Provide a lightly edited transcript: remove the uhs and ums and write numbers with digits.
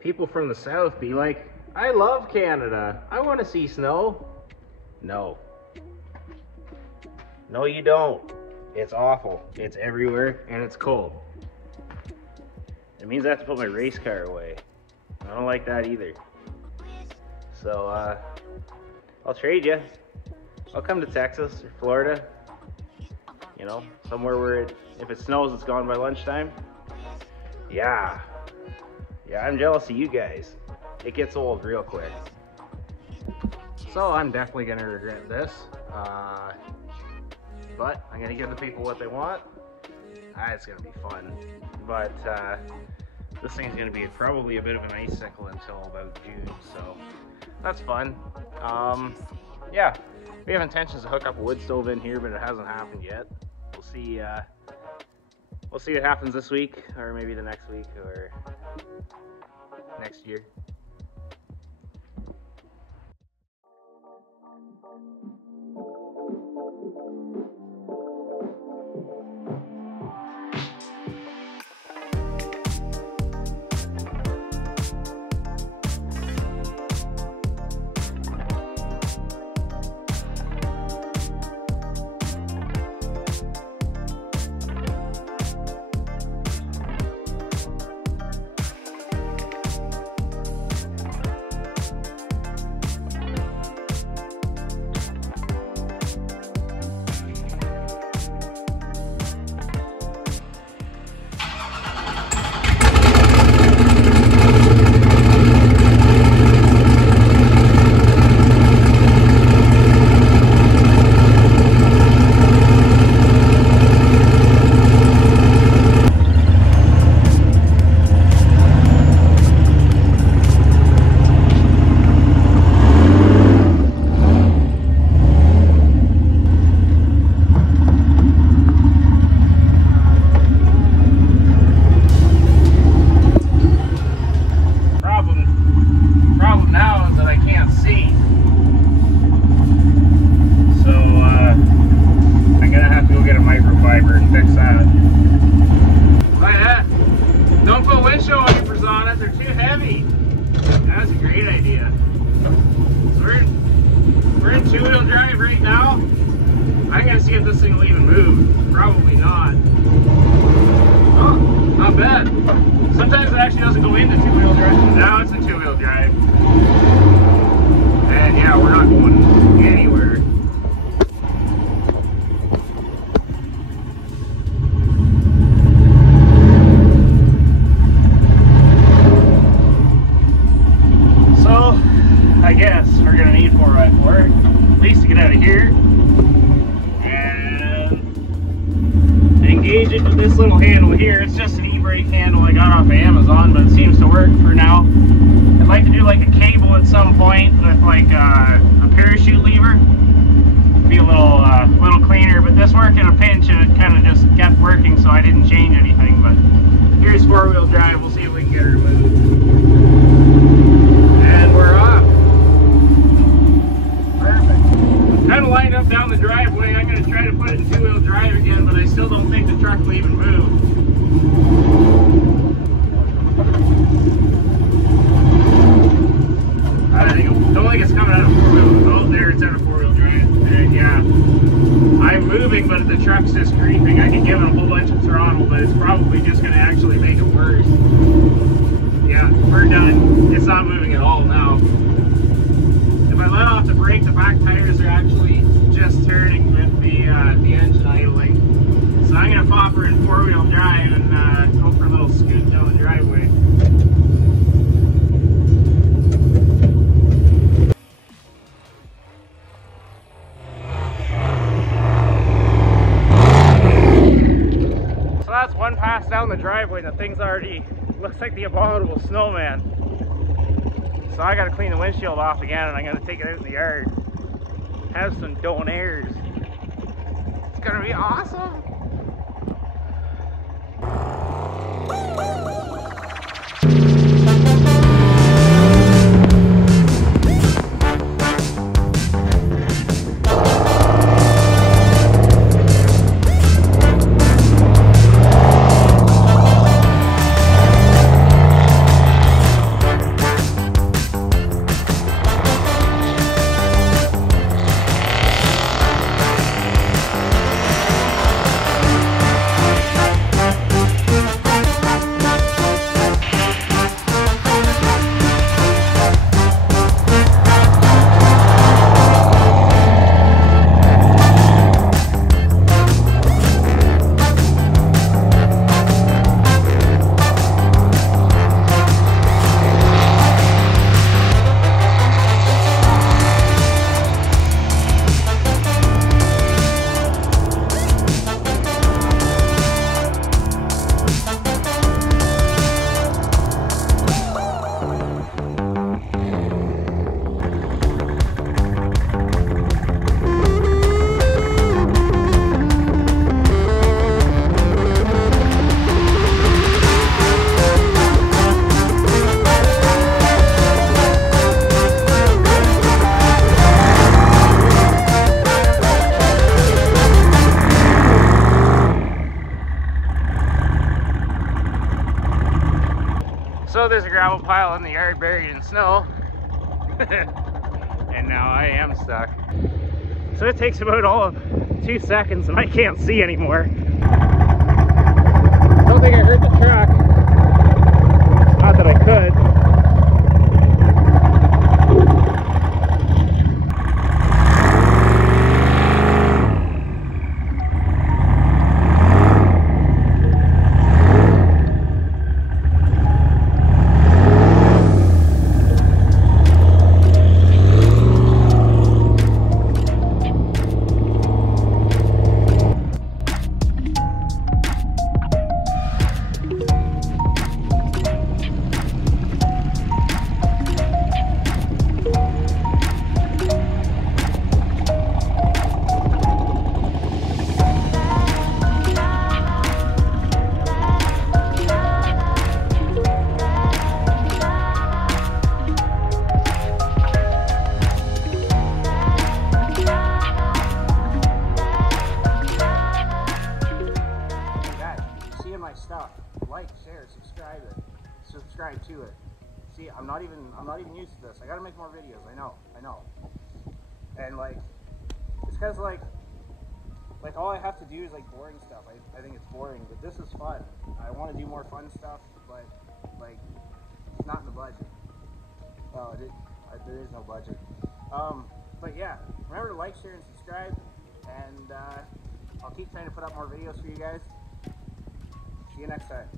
People from the south be like, I love Canada. I want to see snow. No. No, you don't. It's awful. It's everywhere and it's cold. It means I have to put my race car away. I don't like that either. So, I'll trade you. I'll come to Texas or Florida. You know, somewhere where if it snows, it's gone by lunchtime. Yeah. Yeah, I'm jealous of you guys. It gets old real quick. So I'm definitely gonna regret this. But I'm gonna give the people what they want. It's gonna be fun. But this thing's gonna be probably a bit of an icicle until about June, so that's fun. Yeah, we have intentions to hook up a wood stove in here, but it hasn't happened yet. We'll see. We'll see what happens this week, or maybe the next week, or next year. We're in two-wheel drive right now. I'm gonna see if this thing will even move. Probably not. Oh, not bad. Sometimes it actually doesn't go into two-wheel drive. Now it's in two-wheel drive. And yeah, we're not going anywhere. I guess we're gonna need 4x4 at least to get out of here and engage it with this little handle here. It's just an e-brake handle I got off of Amazon, but it seems to work for now. I'd like to do like a cable at some point with like a parachute lever. Be a little cleaner, but this worked in a pinch and it kind of just kept working, so I didn't change anything. But here's four-wheel drive. We'll see if we can get her to move. And we're off. Kind of lined up down the driveway. I'm going to try to put it in two-wheel drive again, but I still don't think the truck will even move. I don't think it's coming out of four-wheel. Oh, there, it's out of four-wheel drive. And yeah, I'm moving, but the truck's just creeping. I can give it a whole bunch of throttle, but it's probably just going to actually make it worse. Yeah, we're done. It's not moving at all now. If I let off the brake, the back tires are actually just turning with the engine idling. So I'm going to pop her in four-wheel drive and go for a little scoot down the driveway. So that's one pass down the driveway and the thing's already, looks like the abominable snowman. So I gotta clean the windshield off again and I'm gonna take it out in the yard. Have some donairs. It's gonna be awesome. So there's a gravel pile in the yard buried in snow. And now I am stuck. So it takes about all of 2 seconds and I can't see anymore. I don't think I heard the truck. Not that I could. Stuff, like, share, subscribe to it. See, I'm not even used to this. I gotta make more videos. I know. And like, it's because like all I have to do is like boring stuff. I think it's boring, but this is fun. I want to do more fun stuff, but like, it's not in the budget. Oh, there is no budget. But yeah, remember to like, share, and subscribe, and I'll keep trying to put up more videos for you guys. See you next time.